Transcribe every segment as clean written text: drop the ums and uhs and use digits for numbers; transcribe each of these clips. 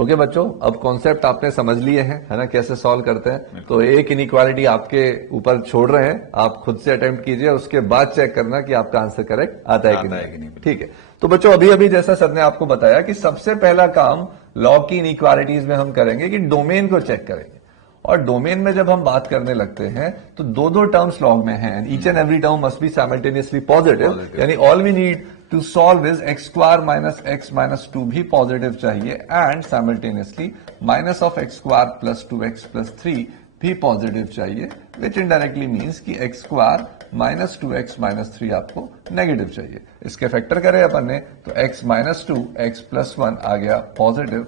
Okay बच्चों, अब concept आपने समझ लिए हैं, है ना, कैसे सॉल्व करते हैं। तो एक इनइक्वालिटी आपके ऊपर छोड़ रहे हैं, आप खुद से अटेम्प्ट कीजिए, उसके बाद चेक करना कि आपका आंसर करेक्ट आता है कि नहीं। ठीक है, तो बच्चों अभी अभी जैसा सर ने आपको बताया कि सबसे पहला काम लॉग की इनइक्वालिटीज में हम करेंगे कि डोमेन को चेक करेंगे। और डोमेन में जब हम बात करने लगते हैं तो दो टर्म्स लॉग में हैं, each and every term must be simultaneously positive, यानी all we need to solve is X square minus x minus 2 भी पॉजिटिव चाहिए and simultaneously minus of X square plus 2x plus 3 भी positive चाहिए, which indirectly means कि X square minus 2x minus 3 आपको negative चाहिए। इसके factor करें अपन ने तो x माइनस 2 x प्लस 1 आ गया पॉजिटिव,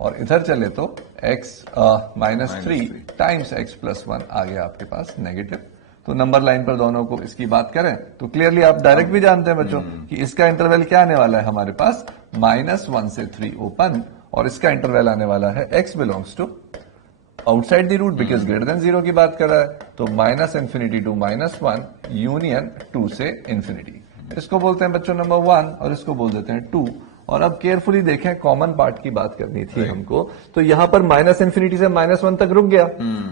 और इधर चले तो x minus 3 times x plus 1 आ गया आपके पास नेगेटिव। तो नंबर लाइन पर दोनों को इसकी बात करें तो क्लियरली आप डायरेक्ट भी जानते हैं बच्चों कि इसका इंटरवल क्या आने वाला है हमारे पास -1 से 3 ओपन, और इसका इंटरवल आने वाला है x belongs to outside the root because greater than 0 की बात कर रहा है, तो -इंफिनिटी टू -1 यूनियन 2 से इंफिनिटी। इसको बोलते हैं बच्चों नंबर 1 और इसको बोल देते हैं 2। और अब केयरफुली देखें, कॉमन पार्ट की बात करनी थी हमको, तो यहां पर -इंफिनिटी से -1 तक रुक गया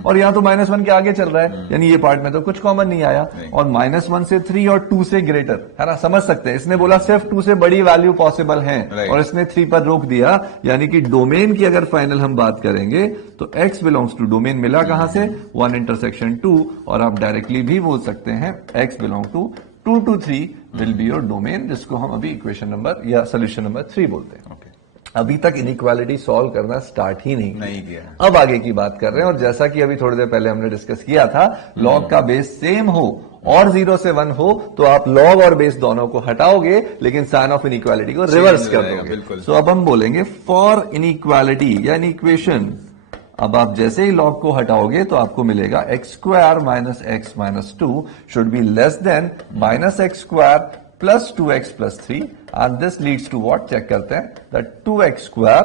और यहां तो -1 के आगे चल रहा है, यानी ये पार्ट में तो कुछ कॉमन नहीं आया। और -1 से 3 और 2 से ग्रेटर, है ना, समझ सकते हैं। इसने बोला सिर्फ 2 से बड़ी वैल्यू पॉसिबल है और इसने 3 पर रोक दिया, यानी कि डोमेन की अगर फाइनल हम बात करेंगे तो x बिलोंग्स टू, डोमेन मिला कहां से 1 इंटरसेक्शन 2, और आप डायरेक्टली भी बोल सकते हैं x belong to 2 to 3 will be your domain, जिसको हम अभी इक्वेशन नंबर या सोल्यूशन नंबर 3 बोलते हैं। अभी तक इनइक्वालिटी सॉल्व करना स्टार्ट ही नहीं किया, अब आगे की बात कर रहे हैं। और जैसा कि अभी थोड़ी देर पहले हमने डिस्कस किया था, लॉग का बेस सेम हो और 0 से 1 हो तो आप लॉग और बेस दोनों को हटाओगे, लेकिन साइन ऑफ इनइक्वालिटी को रिवर्स कर दोगे। सो अब हम बोलेंगे फॉर इनइक्वालिटी या इक्वेशन, अब आप जैसे ही लॉग को हटाओगे तो आपको मिलेगा x square minus x minus 2 should be less than minus x square plus 2x plus 3, and this leads to what, check करते हैं, that 2x square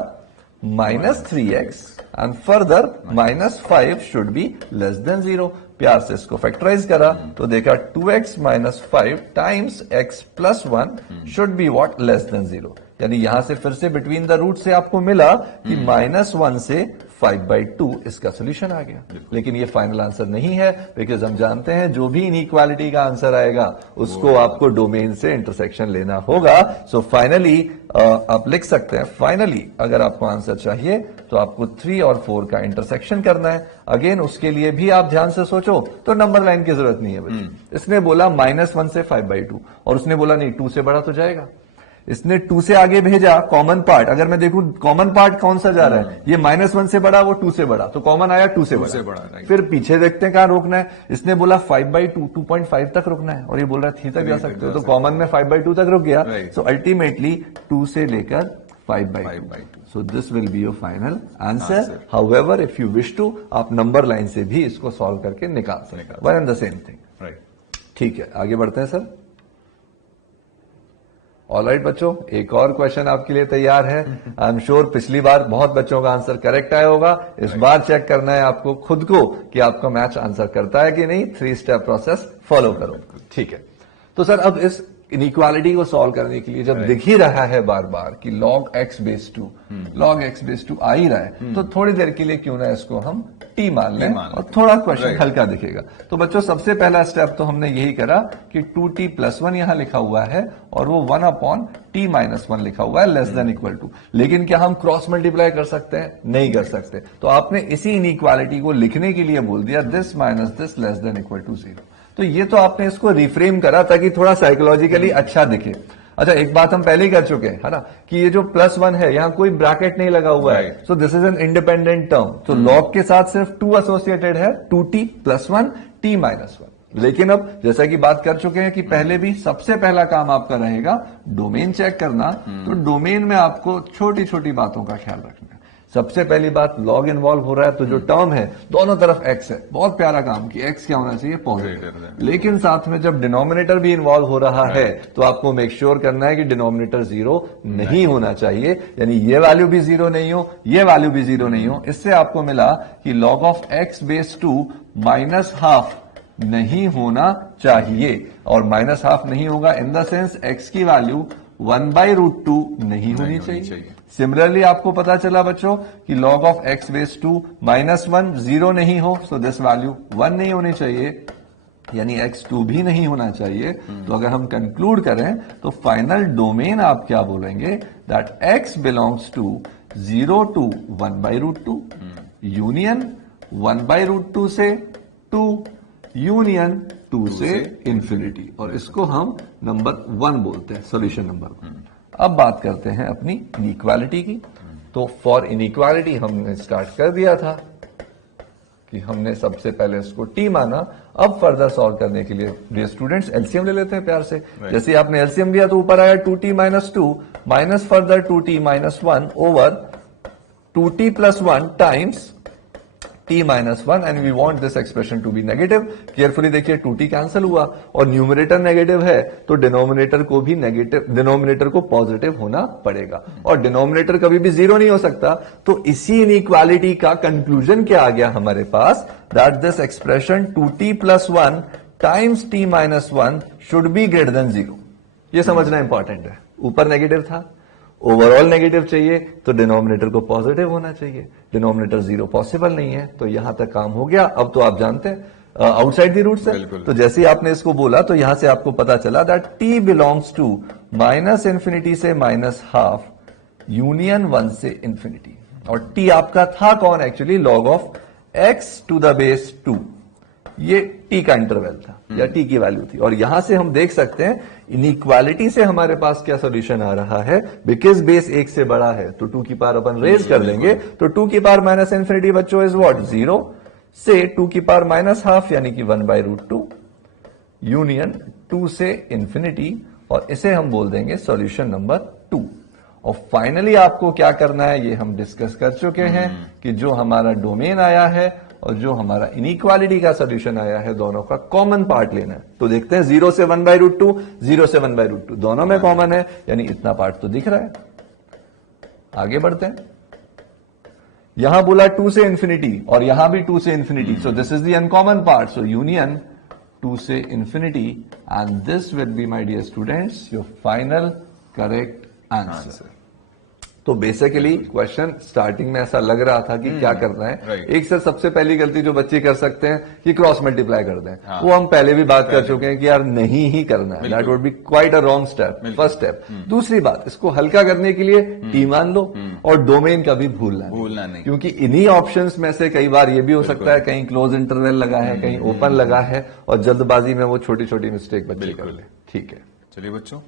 minus 3x and further minus 5 should be less than 0। प्यार से इसको factorise करा तो देखा 2x minus 5 times x plus 1 should be what, less than 0। यानी यहां से फिर से बिटवीन द रूट से आपको मिला कि -1 से 5/2 इसका सोल्यूशन आ गया। लेकिन ये फाइनल आंसर नहीं है, बिकॉज हम जानते हैं जो भी इनइक्वालिटी का आंसर आएगा उसको आपको डोमेन से इंटरसेक्शन लेना होगा। सो फाइनली आप लिख सकते हैं, फाइनली अगर आपको आंसर चाहिए तो आपको 3 और 4 का इंटरसेक्शन करना है। अगेन उसके लिए भी आप ध्यान से सोचो तो नंबर लाइन की जरूरत नहीं है बच्चे। इसने बोला -1 से 5/2 और उसने बोला नहीं 2 से बड़ा तो जाएगा, इसने 2 से आगे भेजा कॉमन पार्ट। अगर मैं देखूं कॉमन पार्ट कौन सा जा रहा है, ये -1 से बड़ा वो 2 से बड़ा, तो कॉमन आया 2 से बड़ा। फिर पीछे देखते हैं कहां रोकना है, इसने बोला 5/2 2.5 तक रुकना है और ये बोल रहा है 3 तक जा सकते हो, तो कॉमन में 5/2 तक रुक गया। सो अल्टीमेटली 2 से लेकर 5/2। So this will be your final answer. However if you wish to, आप नंबर लाइन से भी इसको सॉल्व करके निकाल सकते हैं, one and the same thing. ठीक है, आगे बढ़ते हैं सर। ऑलराइट बच्चों, एक और क्वेश्चन आपके लिए तैयार है। आई एम श्योर पिछली बार बहुत बच्चों का आंसर करेक्ट आया होगा, इस बार चेक करना है आपको खुद को कि आपका मैच आंसर करता है कि नहीं। 3 स्टेप प्रोसेस फॉलो करो, ठीक है। तो सर अब इस इनइक्वालिटी को सॉल्व करने के लिए जब दिख ही रहा है बार बार कि log x base 2 log x base 2 आ ही रहा है, तो थोड़ी देर के लिए क्यों ना इसको हम t मान लें और थोड़ा क्वेश्चन हल्का दिखेगा। तो बच्चों सबसे पहला स्टेप तो हमने यही करा कि 2t प्लस 1 यहां लिखा हुआ है और वो 1/t-1 लिखा हुआ है लेस देन इक्वल टू। लेकिन क्या हम क्रॉस मल्टीप्लाई कर सकते हैं? नहीं कर सकते। तो आपने इसी इनइक्वालिटी को लिखने के लिए बोल दिया this minus this less than equal to 0। तो ये तो आपने इसको रिफ्रेम करा ताकि थोड़ा साइकोलॉजिकली अच्छा दिखे। अच्छा, एक बात हम पहले ही कर चुके हैं, है ना, कि ये जो +1 है यहाँ कोई ब्रैकेट नहीं लगा हुआ है, सो this is an independent term. तो लॉग के साथ सिर्फ 2 एसोसिएटेड है, 2t + 1 t-1। लेकिन अब जैसा कि बात कर चुके हैं कि पहले भी सबसे पहला काम आपका रहेगा डोमेन चेक करना। तो डोमेन में आपको छोटी छोटी बातों का ख्याल रखना है। सबसे पहली बात, लॉग इन्वॉल्व हो रहा है तो जो टर्म है दोनों तरफ x है, बहुत प्यारा काम कि x क्या होना चाहिए, पॉजिटिव। लेकिन साथ में जब डिनोमिनेटर भी इन्वॉल्व हो रहा है तो आपको मेक श्योर करना है कि डिनोमिनेटर 0 नहीं होना चाहिए, यानी ये वैल्यू भी 0 नहीं हो, ये वैल्यू भी 0 नहीं हो। इससे आपको मिला कि log ऑफ x बेस 2 -½ नहीं होना चाहिए, और -½ नहीं होगा इन द सेंस x की वैल्यू 1/√2 नहीं होनी चाहिए। सिमिलरली आपको पता चला बच्चों कि log of x base two -1 0 नहीं हो, सो दिस वैल्यू 1 नहीं होनी चाहिए, यानी x2 भी नहीं होना चाहिए। तो अगर हम कंक्लूड करें तो फाइनल डोमेन आप क्या बोलेंगे, that x belongs to 0 to 1/√2 union 1/√2 से 2 यूनियन 2 से इंफिनिटी, और इसको हम नंबर 1 बोलते हैं, सॉल्यूशन नंबर 1। अब बात करते हैं अपनी इनइक्वालिटी की। तो फॉर इनइक्वालिटी हमने स्टार्ट कर दिया था कि हमने सबसे पहले इसको t माना। अब फर्दर सॉल्व करने के लिए डियर स्टूडेंट्स एलसीएम ले लेते हैं प्यार से। जैसे ही आपने एलसीएम लिया तो ऊपर आया 2t - 2 minus further 2t - 1 over 2t + 1 times t - 1 and we want this expression to be negative. Carefully देखिए 2t कैंसिल हुआ और न्यूमरेटर नेगेटिव है तो डिनोमिनेटर को भी नेगेटिव, डिनोमिनेटर को पॉजिटिव होना पड़ेगा, और डिनोमिनेटर कभी भी 0 नहीं हो सकता। तो इसी इनइक्वालिटी का कंक्लूजन क्या आ गया हमारे पास, that this expression 2t + 1 times t - 1 should be greater than 0। ये समझना इंपॉर्टेंट है। ऊपर नेगेटिव था, ओवरऑल नेगेटिव चाहिए तो डिनोमिनेटर को पॉजिटिव होना चाहिए, डिनोमिनेटर 0 पॉसिबल नहीं है। तो यहां तक काम हो गया। अब तो आप जानते हैं आउटसाइड द रूट्स है, तो जैसे ही आपने इसको बोला तो यहां से आपको पता चला दैट t बिलोंग्स टू -∞ से -½ यूनियन 1 से इंफिनिटी, और t आपका था कौन, actually log of x to the base 2। ये t का इंटरवल था या t की वैल्यू थी, और यहां से हम देख सकते हैं इनइक्वालिटी से हमारे पास क्या सॉल्यूशन आ रहा है, बिकॉज बेस 1 से बड़ा है तो 2 की पावर अपन रेज कर देंगे, तो 2 की पावर -∞ बच्चों इज व्हाट 0 से 2 की पावर -½ यानी कि 1/√2 यूनियन 2 से इंफिनिटी, और इसे हम बोल देंगे सॉल्यूशन नंबर 2। और फाइनली आपको क्या करना है, ये हम डिस्कस कर चुके हैं कि जो हमारा डोमेन आया है और जो हमारा इनइक्वालिटी का सॉल्यूशन आया है, दोनों का कॉमन पार्ट लेना है। तो देखते हैं 0 से 1/√2, 0 से 1/√2 दोनों में कॉमन है, यानी इतना पार्ट तो दिख रहा है। आगे बढ़ते हैं। यहां बोला 2 से इंफिनिटी और यहां भी 2 से infinity, so this is the uncommon part, so union 2 से infinity, and this will be my dear students your final correct answer. तो बेसिकली क्वेश्चन स्टार्टिंग में ऐसा लग रहा था कि क्या करना है। एक सर सबसे पहली गलती जो बच्चे कर सकते हैं कि क्रॉस मल्टीप्लाई कर दें, वो हम पहले भी बात कर चुके हैं कि यार नहीं ही करना है, that would be quite a wrong step, first step. दूसरी बात, इसको हल्का करने के लिए टी मान लो और डोमेन का भी भूलना नहीं, क्योंकि इन्हीं ऑप्शंस में से कई बार ये भी हो सकता है कहीं क्लोज इंटरवल लगा है, कहीं ओपन लगा है, और जल्दबाजी में वो छोटी छोटी मिस्टेक बच्चे कर ले। ठीक है, चलिए बच्चों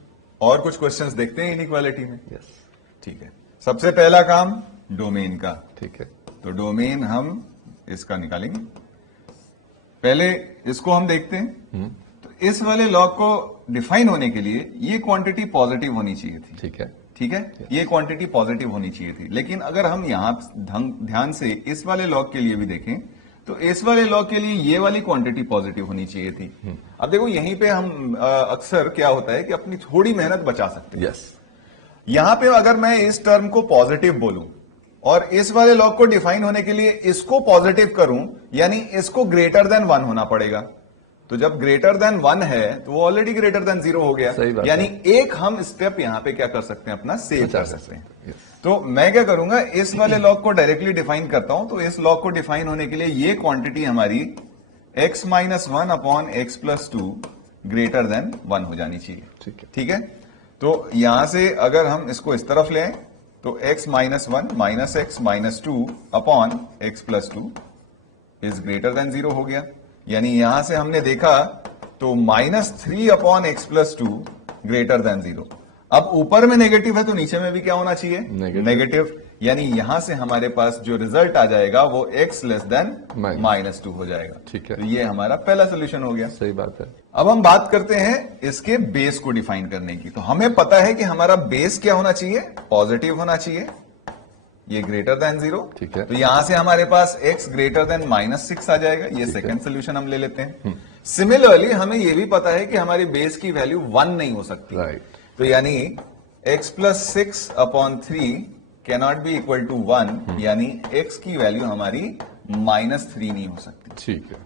और कुछ क्वेश्चंस देखते हैं इनइक्वालिटी में। यस, ठीक है। सबसे पहला काम डोमेन का। ठीक है, तो डोमेन हम इसका निकालेंगे। पहले इसको हम देखते हैं। तो इस वाले लॉग को डिफाइन होने के लिए ये क्वांटिटी पॉजिटिव होनी चाहिए थी। ठीक है, ठीक है, ये क्वांटिटी पॉजिटिव होनी चाहिए थी। लेकिन अगर हम यहां ध्यान से इस वाले लॉग के लिए भी देखें तो इस वाले लॉग के लिए ये वाली क्वांटिटी पॉजिटिव होनी चाहिए थी। अब देखो यहीं पे हम अक्सर क्या होता है कि अपनी थोड़ी मेहनत बचा सकते हैं। यस, यहां पे अगर मैं इस टर्म को पॉजिटिव बोलूं और इस वाले लॉग को डिफाइन होने के लिए इसको पॉजिटिव करूं, यानी इसको ग्रेटर देन 1 होना पड़ेगा। तो जब ग्रेटर देन 1 है तो वो ऑलरेडी ग्रेटर देन 0 हो गया, यानी एक हम स्टेप यहां पे क्या कर सकते हैं, अपना सेव कर सकते हैं। तो मैं क्या करूंगा, इस वाले लॉग को डायरेक्टली डिफाइन करता हूं। तो इस लॉग को डिफाइन होने के लिए ये क्वांटिटी हमारी x - 1 upon x + 2 greater than 1 हो जानी चाहिए। ठीक है, तो यहां से अगर हम इसको इस तरफ लें तो x - 1 - x - 2 upon x + 2 is greater than 0 हो गया। यानी यहां से हमने देखा तो -3 अपॉन x + 2 ग्रेटर देन 0। अब ऊपर में नेगेटिव है तो नीचे में भी क्या होना चाहिए, नेगेटिव। यानी यहां से हमारे पास जो रिजल्ट आ जाएगा वो x लेस देन -2 हो जाएगा। ठीक है, तो ये हमारा पहला सोल्यूशन हो गया। सही बात है। अब हम बात करते हैं इसके बेस को डिफाइन करने की। तो हमें पता है कि हमारा बेस क्या होना चाहिए, पॉजिटिव होना चाहिए, ये ग्रेटर देन 0। ठीक है, तो यहां से हमारे पास x ग्रेटर देन -6 आ जाएगा। ये सेकंड सोल्यूशन हम ले लेते हैं। सिमिलरली हमें यह भी पता है कि हमारी बेस की वैल्यू 1 नहीं हो सकती। राइट, तो यानी x + 6 upon 3 cannot be equal to 1, यानी x की वैल्यू हमारी -3 नहीं हो सकती। ठीक है,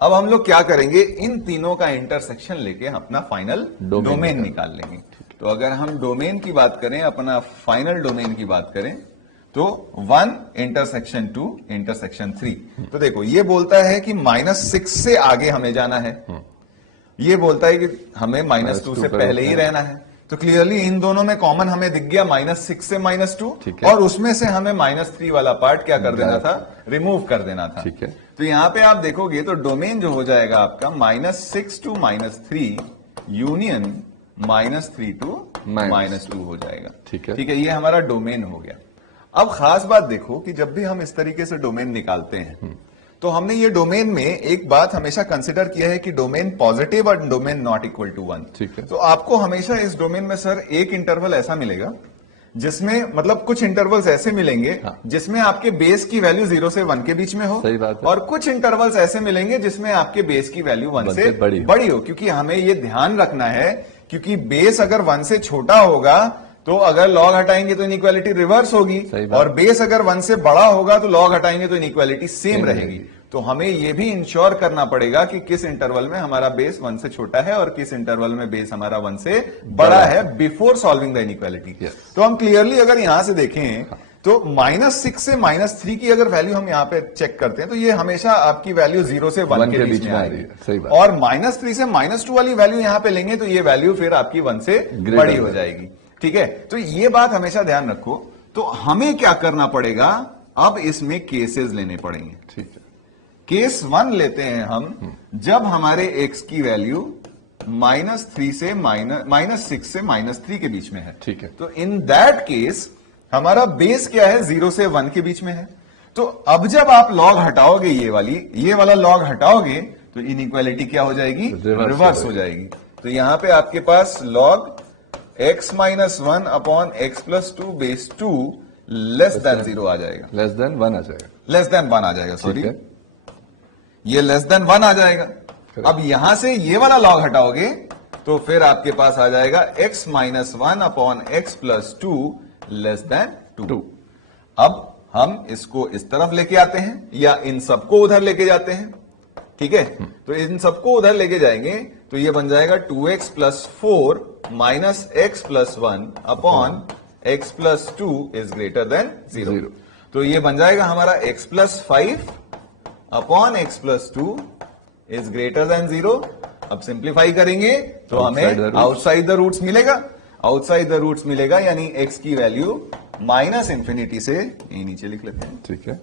अब हम लोग क्या करेंगे, इन तीनों का इंटरसेक्शन लेके अपना फाइनल डोमेन निकाल लेंगे। तो अगर हम डोमेन की बात करें, अपना फाइनल डोमेन की बात करें, तो 1 इंटरसेक्शन 2 इंटरसेक्शन 3। तो देखो ये बोलता है कि -6 से आगे हमें जाना है, ये बोलता है कि हमें -2 से पहले ही रहना है। तो क्लियरली इन दोनों में कॉमन हमें दिख गया -6 से -2, और उसमें से हमें -3 वाला पार्ट क्या कर देना था, रिमूव कर देना था। ठीक है। तो यहां पे आप देखोगे तो डोमेन जो हो जाएगा आपका -6 to -3 यूनियन -3 to -2 हो जाएगा। ठीक है। ठीक है, ये हमारा डोमेन हो गया। अब खास बात देखो कि जब भी हम इस तरीके से डोमेन निकालते हैं तो हमने ये डोमेन में एक बात हमेशा कंसिडर किया है कि डोमेन पॉजिटिव और डोमेन नॉट इक्वल टू 1। ठीक है। तो आपको हमेशा इस डोमेन में सर एक इंटरवल ऐसा मिलेगा जिसमें, मतलब कुछ इंटरवल्स ऐसे मिलेंगे जिसमें आपके बेस की वैल्यू 0 से 1 के बीच में हो। सही बात है। और कुछ इंटरवल्स ऐसे मिलेंगे जिसमें आपके बेस की वैल्यू 1 से बड़ी हो, क्योंकि हमें ये ध्यान रखना है, क्योंकि बेस अगर 1 से छोटा होगा तो अगर लॉग हटाएंगे तो इनइक्वालिटी रिवर्स होगी, और बेस अगर 1 से बड़ा होगा तो लॉग हटाएंगे तो इनइक्वालिटी सेम रहेगी। तो हमें यह भी इंश्योर करना पड़ेगा कि किस इंटरवल में हमारा बेस 1 से छोटा है और किस इंटरवल में बेस हमारा 1 से बड़ा है, बिफोर सॉल्विंग द इनइक्वालिटी। तो हम क्लियरली अगर यहां से देखें तो -6 से -3 की अगर वैल्यू हम यहां पे चेक करते हैं तो ये हमेशा आपकी वैल्यू 0 से 1 के बीच में आ रही है। सही बात। और -3 से -2 वाली वैल्यू यहां पे लेंगे तो ये वैल्यू फिर आपकी 1 से बड़ी हो जाएगी। ठीक है, तो ये बात हमेशा ध्यान रखो। तो हमें क्या करना पड़ेगा, अब इसमें केसेस लेने पड़ेंगे। ठीक है। केस 1 लेते हैं हम, जब हमारे x की वैल्यू -6 से -3 के बीच में है। ठीक है। तो इन दैट केस हमारा बेस क्या है, 0 से 1 के बीच में है। तो अब जब आप लॉग हटाओगे, ये वाला लॉग हटाओगे तो इनइक्वालिटी क्या हो जाएगी, रिवर्स हो जाएगी। तो यहां पे आपके पास log x -1 upon x + 2 base 2 less than 0 आ जाएगा, लेस देन 1 आ जाएगा, लेस देन 1 आ जाएगा, सॉरी, ये लेस देन 1 आ जाएगा। अब यहां से ये वाला लॉग हटाओगे तो फिर आपके पास आ जाएगा x -1 upon x + 2 less then 2। अब हम इसको इस तरफ लेके आते हैं या इन सबको उधर लेके जाते हैं। ठीक है, तो इन सबको उधर लेके जाएंगे तो ये बन जाएगा 2x + 4 minus x + 1 upon x + 2 is greater than 0। तो ये बन जाएगा हमारा x + 5 upon x + 2 is greater than 0। अब सिंप्लीफाई करेंगे तो हमें आउटसाइड द रूट्स मिलेगा, आउटसाइड द रूट्स मिलेगा, यानी x की वैल्यू -∞ से, ये नीचे लिख लेते हैं। ठीक है,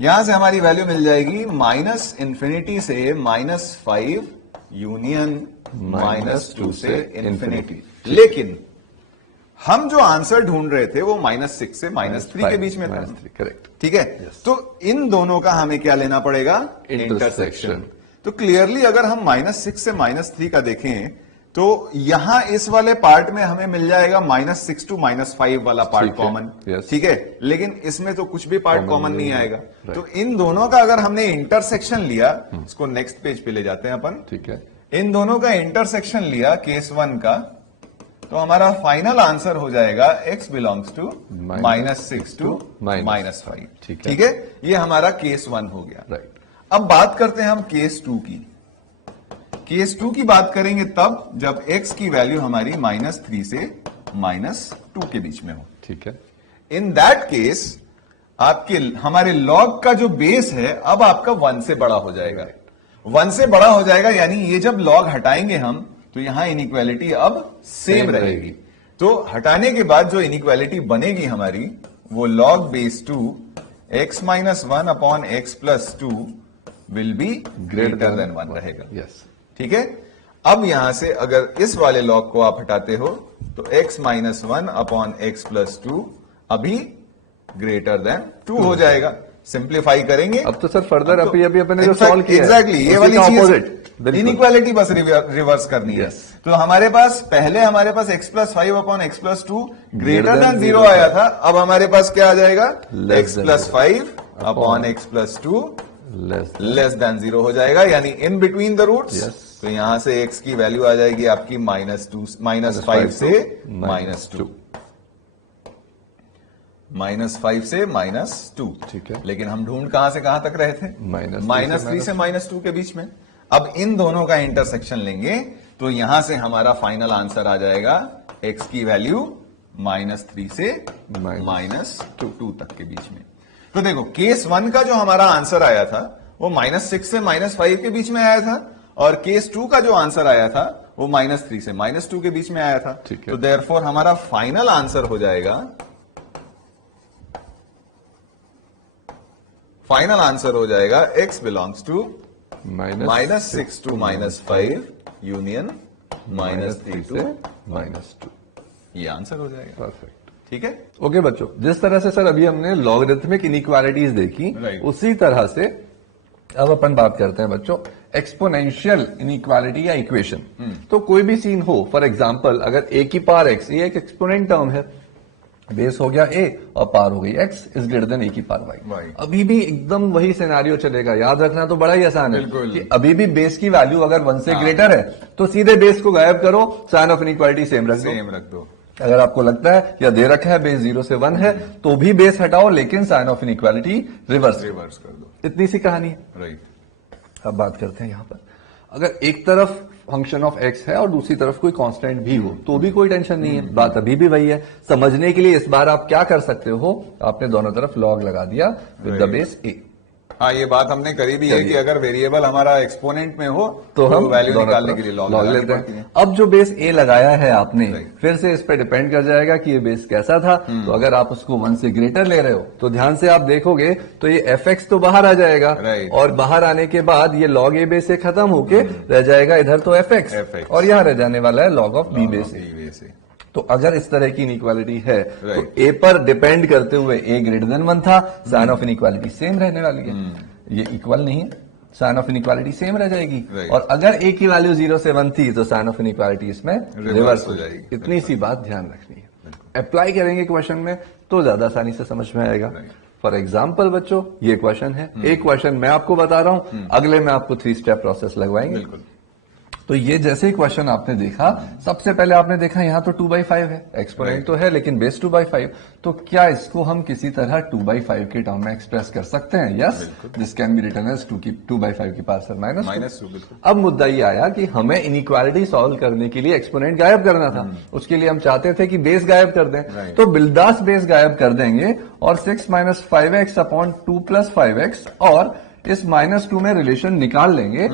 यहां से हमारी वैल्यू मिल जाएगी -∞ से -5 यूनियन -2 से ∞। लेकिन हम जो आंसर ढूंढ रहे थे वो -6 से -3 के बीच में था। करेक्ट। ठीक है, तो इन दोनों का हमें क्या लेना पड़ेगा, इंटरसेक्शन। तो क्लियरली अगर हम -6 से -3 का देखें तो यहां इस वाले पार्ट में हमें मिल जाएगा -6 to -5 वाला पार्ट कॉमन। ठीक है, लेकिन इसमें तो कुछ भी पार्ट कॉमन नहीं आएगा। तो इन दोनों का अगर हमने इंटरसेक्शन लिया, इसको नेक्स्ट पेज पे ले जाते हैं अपन। ठीक है, इन दोनों का इंटरसेक्शन लिया केस 1 का, तो हमारा फाइनल आंसर हो जाएगा x बिलोंग्स टू -6 to -5। ठीक है, ये हमारा केस 1 हो गया। राइट। अब बात करते हैं हम केस 2 की। केस 2 की बात करेंगे तब जब x की वैल्यू हमारी -3 से -2 के बीच में हो। ठीक है, इन दैट केस आपके हमारे लॉग का जो बेस है अब आपका 1 से बड़ा हो जाएगा, 1 से बड़ा हो जाएगा, यानी ये जब लॉग हटाएंगे हम तो यहां इनइक्वालिटी अब सेम रहेगी। तो हटाने के बाद जो इनइक्वालिटी बनेगी हमारी वो log base 2 x -1 upon x + 2 will be greater then 1 रहेगा। यस। ठीक है, अब यहां से अगर इस वाले लॉग को आप हटाते हो तो x -1 अपॉन x + 2 अभी ग्रेटर देन 2 हो जाएगा। सिंप्लीफाई करेंगे अब तो सर फर्दर अभी अपने जो सॉल्व किया एग्जैक्टली ये वाली चीज इनइक्वालिटी बस रिवर्स करनी है। तो हमारे पास पहले हमारे पास x + 5 upon x + 2 greater than 0 आया था। अब हमारे पास क्या आ जाएगा, x + 5 upon x + 2 less than 0 हो जाएगा, यानी इन बिटवीन द रूट्स। तो यहां से x की वैल्यू आ जाएगी आपकी -5 से -2, -5 से -2। ठीक है, लेकिन हम ढूंढ कहां से कहां तक रहे थे, -3 से -2 के बीच में। अब इन दोनों का इंटरसेक्शन लेंगे तो यहां से हमारा फाइनल आंसर आ जाएगा x की वैल्यू -3 से -2 तक के बीच में। तो देखो केस 1 का जो हमारा आंसर आया था वो -6 से -5 के बीच में आया था, और केस 2 का जो आंसर आया था वो -3 से -2 के बीच में आया था। ठीक है। तो देयरफॉर हमारा फाइनल आंसर हो जाएगा, x belongs to -6 to -5 union -3 to -2। ये आंसर हो जाएगा। परफेक्ट। ठीक है। ओके बच्चों, जिस तरह से सर अभी हमने लॉगरिथमिक इनइक्वालिटीज देखी, Right. उसी तरह से अब अपन बात करते हैं बच्चों एक्सपोनेंशियल इनइक्वालिटी या इक्वेशन। तो कोई भी सीन हो, फॉर एग्जांपल अगर a की पावर x, ये एक एक्सपोनेंट टर्म है, बेस हो गया a और पावर हो गई x is greater than a की पावर y। अभी भी एकदम वही सिनेरियो चलेगा। याद रखना तो बड़ा ही आसान है कि अभी भी बेस की वैल्यू अगर 1 से ग्रेटर है तो सीधे बेस को गायब करो, साइन ऑफ इनइक्वालिटी सेम रख दो। अगर आपको लगता है या दे रखा है बेस 0 से 1 है तो भी बेस हटाओ, लेकिन साइन ऑफ इनइक्वालिटी रिवर्स कर दो। इतनी सी कहानी है। राइट। अब बात करते हैं यहां पर, अगर एक तरफ फंक्शन ऑफ एक्स है और दूसरी तरफ कोई कांस्टेंट भी हो तो भी कोई टेंशन नहीं है, बात अभी भी वही है। समझने के लिए इस बार आप क्या कर सकते हो, आपने दोनों तरफ लॉग लगा दिया विद द बेस ए। हाँ, ये बात हमने करी भी है कि अगर वेरिएबल हमारा एक्सपोनेंट में हो तो हम वैल्यू निकालने के लिए लॉग लेते हैं। अब जो बेस ए लगाया है आपने, फिर से इस पे डिपेंड कर जाएगा कि ये बेस कैसा था। तो अगर आप उसको 1 से ग्रेटर ले रहे हो तो ध्यान से आप देखोगे तो ये एफ एक्स तो बाहर आ जाएगा, और बाहर आने के बाद ये लॉग ए बेस से खत्म होके रह जाएगा इधर तो एफ एक्स, और यहाँ रह जाने वाला है लॉग ऑफ बी बेस ए। तो अगर इस तरह की इनइक्वालिटी है तो ए पर डिपेंड करते हुए ए ग्रेटर देन 1 था, साइन ऑफ इनइक्वालिटी सेम रहने वाली है। ये इक्वल नहीं है, साइन ऑफ इनइक्वालिटी सेम रह जाएगी। और अगर ए की वैल्यू 0 से 1 थी तो साइन ऑफ इनइक्वालिटी इसमें रिवर्स हो जाएगी। इतनी सी बात ध्यान रखनी है। अप्लाई करेंगे क्वेश्चन में तो ज्यादा आसानी से समझ में आएगा। फॉर एग्जाम्पल बच्चों, ये क्वेश्चन है, एक क्वेश्चन मैं आपको बता रहा हूं, अगले में आपको 3 स्टेप प्रोसेस लगवाएंगे। तो ये जैसे ही क्वेश्चन आपने देखा, सबसे पहले आपने देखा यहाँ तो 2/5 है, एक्सपोनेंट तो है लेकिन बेस 2/5, तो क्या इसको हम किसी तरह 2/5 के टर्म में एक्सप्रेस कर सकते हैं? Yes, this can be written as 2/5 की पावर -2। अब मुद्दा ये आया कि हमें इनइक्वालिटी सॉल्व करने के लिए एक्सपोनेंट गायब करना था। उसके लिए हम चाहते थे कि बेस गायब कर दें, तो बिल्दास बेस गायब कर देंगे और 6 - 5x अपॉन 2 + 5x, और इस -2 में रिलेशन निकाल लेंगे।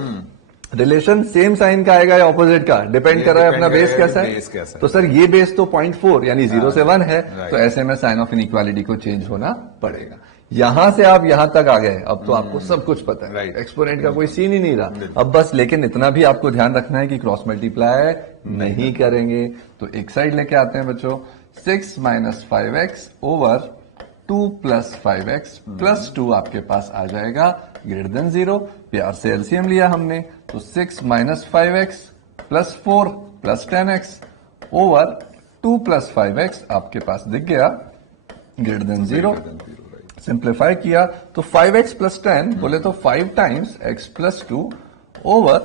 रिलेशन सेम साइन का आएगा या ऑपोजिट का, डिपेंड कर रहा है अपना बेस कैसा है। तो सर ये बेस तो 0.4 यानी 0 से 1 है, तो ऐसे में साइन ऑफ इनइक्वालिटी को चेंज होना पड़ेगा। यहां से आप यहां तक आ गए, अब तो आपको सब कुछ पता है, एक्सपोनेंट का कोई सीन ही नहीं रहा अब बस। लेकिन इतना भी आपको ध्यान रखना है कि क्रॉस मल्टीप्लाई नहीं करेंगे। तो एक साइड लेके आते हैं बच्चों, 6 - 5x ओवर 2 + 5x + 2 आपके पास आ जाएगा ग्रेटर देन 0। प्यार से एलसीएम लिया हमने, तो 6 - 5x + 4 + 10x ओवर 2 + 5x आपके पास दिख गया ग्रेटर देन 0। सिंप्लीफाई किया तो 5x + 10 बोले तो 5 times x + 2 over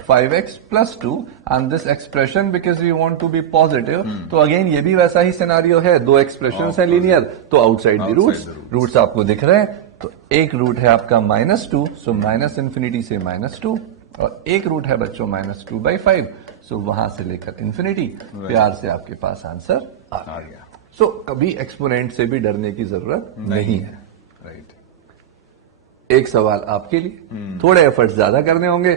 5x + 2, and this expression because we want to be positive. तो अगेन ये भी वैसा ही सिनेरियो है, दो एक्सप्रेशन है लीनियर, तो आउटसाइड द रूट्स आपको दिख रहे हैं। तो एक रूट है आपका -2, सो -∞ से -2, और एक रूट है बच्चों -2/5, सो वहां से लेकर इन्फिनिटी। प्यार से आपके पास आंसर आ गया। सो कभी एक्सपोनेंट से भी डरने की जरूरत नहीं है। राइट। एक सवाल आपके लिए, थोड़े एफर्ट्स ज्यादा करने होंगे।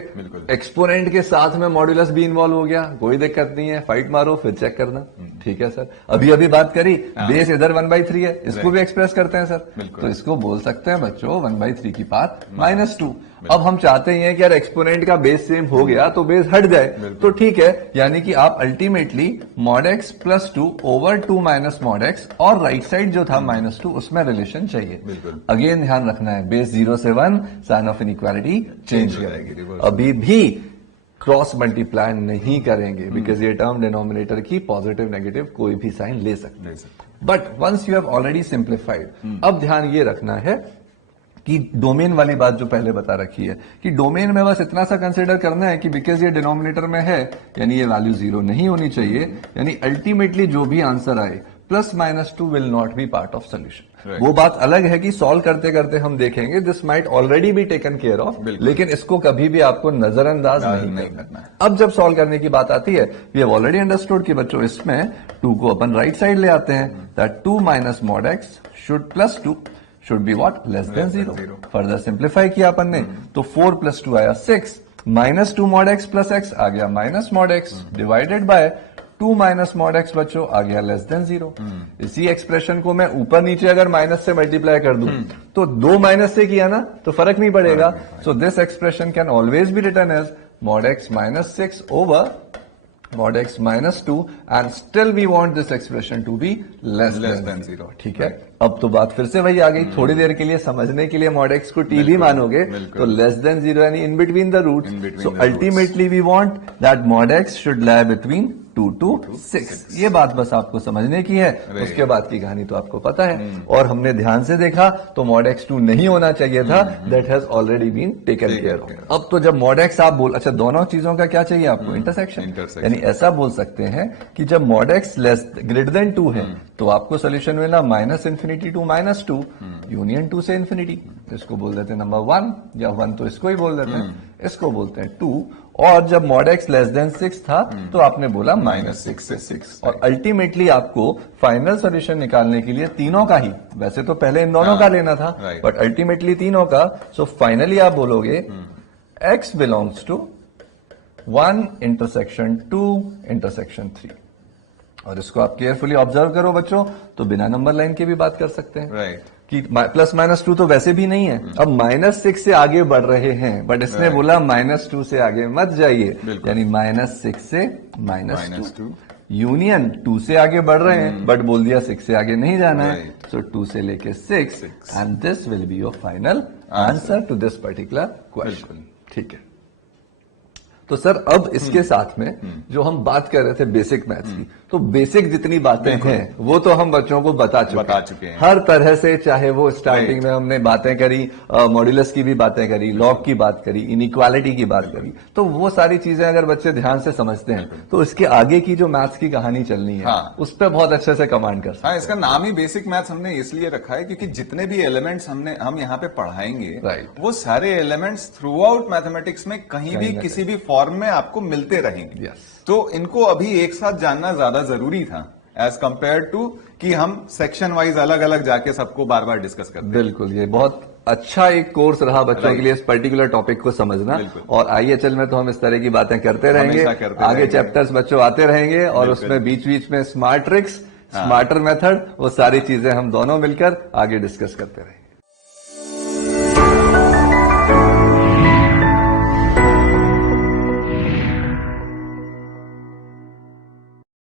एक्सपोनेंट के साथ में मॉड्यूलस भी इन्वॉल्व हो गया, कोई दिक्कत नहीं है, फाइट मारो फिर चेक करना। ठीक है सर, अभी बात करी बेस इधर 1/3 है, इसको भी एक्सप्रेस करते हैं सर, तो इसको बोल सकते हैं बच्चों 1/3 की पावर -2। अब हम चाहते ही हैं कि यार एक्सपोनेंट का बेस सेम हो गया तो बेस हट जाए, तो ठीक है, यानी कि आप ultimately mod x + 2 over 2 - mod x, और राइट साइड जो था -2 उसमें रिलेशन चाहिए। अगेन ध्यान रखना है, बेस 0 से 1 साइन ऑफ इनइक्वालिटी चेंज करेगी। अभी भी क्रॉस मल्टीप्लाई नहीं करेंगे बिकॉज ये टर्म डिनोमिनेटर की पॉजिटिव नेगेटिव कोई भी साइन ले सकते हैं। But once you have already simplified, अब ध्यान ये रखना है कि डोमेन वाली बात जो पहले बता रखी है कि डोमेन में बस इतना सा कंसीडर करना है कि बिकॉज ये डिनोमिनेटर में है यानी ये वैल्यू 0 नहीं होनी चाहिए, यानी अल्टीमेटली जो भी आंसर आए plus minus 2 will not be part of solution. Right. वो बात अलग है कि सॉल्व करते करते हम देखेंगे this might already be taken care of, लेकिन इसको कभी भी आपको नजरअंदाज नहीं करना है। अब जब सॉल्व करने की बात आती है, वी हैव ऑलरेडी अंडरस्टूड कि बच्चों इसमें 2 को अपन राइट साइड ले आते हैं, that 2 minus mod X should plus 2 should be what, less than 0। Further simplify किया अपन ने, तो 4 प्लस 2 आया 6, minus 2 mod X plus X आ गया minus mod X, divided by 2 minus mod X बच्चों आ गया लेस देन 0। इसी एक्सप्रेशन को मैं ऊपर नीचे अगर माइनस से मल्टीप्लाई कर दूं तो 2 माइनस से किया ना तो फर्क नहीं पड़ेगा। So this expression can always be written as mod x minus 6 over mod x minus 2 and still we want this expression to be less than 0। ठीक है, अब तो बात फिर से वही आ गई, थोड़ी देर के लिए समझने के लिए mod x को t भी मानोगे तो लेस देन 0 यानी in between the root. So ultimately we want that mod x should lie between 2 to 6। ये बात बस आपको समझने की है, उसके बाद की कहानी तो आपको पता है। और हमने ध्यान से देखा तो mod x 2 नहीं होना चाहिए था, that has already been taken care of. अब तो जब mod x आप बोल, अच्छा दोनों चीजों का क्या चाहिए आपको, इंटरसेक्शन। यानी ऐसा बोल सकते हैं कि जब mod x less greater than 2 है तो आपको सोल्यूशन मिला minus infinity to minus 2 union 2 से इंफिनिटी। इसको बोल देते हैं नंबर 1, या 1 तो इसको ही बोल देते हैं, इसको बोलते हैं 2। और जब mod x लेस देन 6 था तो आपने बोला माइनस 6 से 6। और अल्टीमेटली आपको फाइनल सॉल्यूशन निकालने के लिए तीनों का ही, वैसे तो पहले इन दोनों का लेना था, बट अल्टीमेटली तीनों का। सो फाइनली आप बोलोगे x belongs to 1 intersection 2 intersection 3। और इसको आप केयरफुली ऑब्जर्व करो बच्चों, तो बिना नंबर लाइन के भी बात कर सकते हैं कि प्लस माइनस 2 तो वैसे भी नहीं है, अब माइनस 6 से आगे बढ़ रहे हैं, बट इसने बोला माइनस 2 से आगे मत जाइए, यानी माइनस 6 से माइनस 2 यूनियन 2 से आगे बढ़ रहे हैं, बट बोल दिया 6 से आगे नहीं जाना है। सो 2 से लेके 6 and this will be your final answer to this particular question. ठीक है, तो सर अब इसके साथ में जो हम बात कर रहे थे बेसिक मैथ्स की, तो बेसिक जितनी बातें हैं वो तो हम बच्चों को बता चुके हैं हर तरह से। चाहे वो स्टार्टिंग में हमने बातें करी, मॉड्यूलस की भी बातें करी, लॉग की बात करी, इनइक्वालिटी की बात करी, तो वो सारी चीजें अगर बच्चे ध्यान से समझते हैं तो इसके आगे की जो मैथ्स की कहानी चलनी है उस पर बहुत अच्छे से कमांड कर सकते हैं। इसका नाम ही बेसिक मैथ्स हमने इसलिए रखा है क्योंकि जितने भी एलिमेंट्स हम यहाँ पे पढ़ाएंगे वो सारे एलिमेंट्स थ्रू आउट मैथमेटिक्स में कहीं भी किसी भी फॉर्म में आपको मिलते रहेंगे। तो इनको अभी एक साथ जानना ज्यादा जरूरी था एज कंपेयर टू कि हम सेक्शन वाइज अलग अलग जाके सबको बार बार डिस्कस करते हैं। बिल्कुल, ये बहुत अच्छा एक कोर्स रहा बच्चों के लिए इस पर्टिकुलर टॉपिक को समझना। और IHL में तो हम इस तरह की बातें करते रहेंगे, आगे चैप्टर्स बच्चों आते रहेंगे और उसमें बीच बीच में स्मार्ट ट्रिक्स, स्मार्टर मेथड, वो सारी चीजें हम दोनों मिलकर आगे डिस्कस करते रहेंगे।